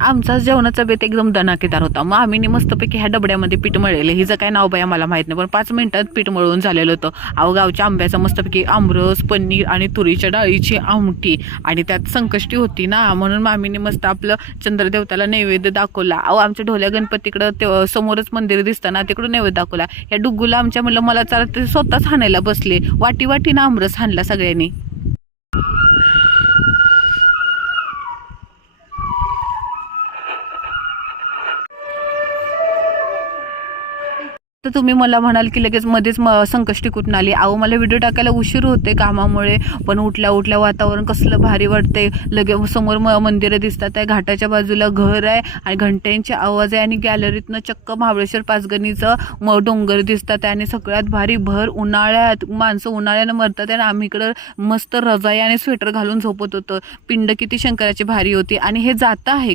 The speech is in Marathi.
आमचा जेवणाचा बेत एकदम दणाकेदार होता. मग आम्ही मस्तपैकी ह्या डबड्यामध्ये पीठ मळलेलं, हिचं काय नाव बाया मला माहीत नाही, पण 5 मिनिटात पीठ मळून झालेलं होतं. अहो गावच्या आंब्याचा मस्तपैकी आमरस, पनीर आणि तुरीच्या डाळीची आमटी आणि त्यात संकष्टी होती ना, म्हणून मामीने मस्त आपलं चंद्रदेवताला नैवेद्य दाखवला. अहो आमच्या ढोल्या गणपतीकडं ते समोरच मंदिर दिसतं ना, तिकडून नैवेद्य दाखवला. या डुग्गूला आमच्या म्हणलं मला चालत ते स्वतःच हाणायला बसले. वाटी वाटीनं आमरस हाणला सगळ्यांनी. तर तुम्ही मला म्हणाल की लगेच मध्येच संकष्टी कुठून आली. अहो मला व्हिडिओ टाकायला उशीर होते कामामुळे, पण उठल्या उठल्या वातावरण कसलं भारी वाटते. लगेच समोर मंदिरं दिसतात आहे, घाटाच्या बाजूला घर आहे आणि घंट्यांचे आवाज आहे आणि गॅलरीतनं चक्क महाबळेश्वर पाचगणीचं डोंगर दिसतात आहे आणि सगळ्यात भारी भर उन्हाळ्यात माणसं उन्हाळ्यानं मरतात आणि आम्ही इकडं मस्त रजाई आणि स्वेटर घालून झोपत होतं. पिंड किती शंकराची भारी होती. आणि हे जातं आहे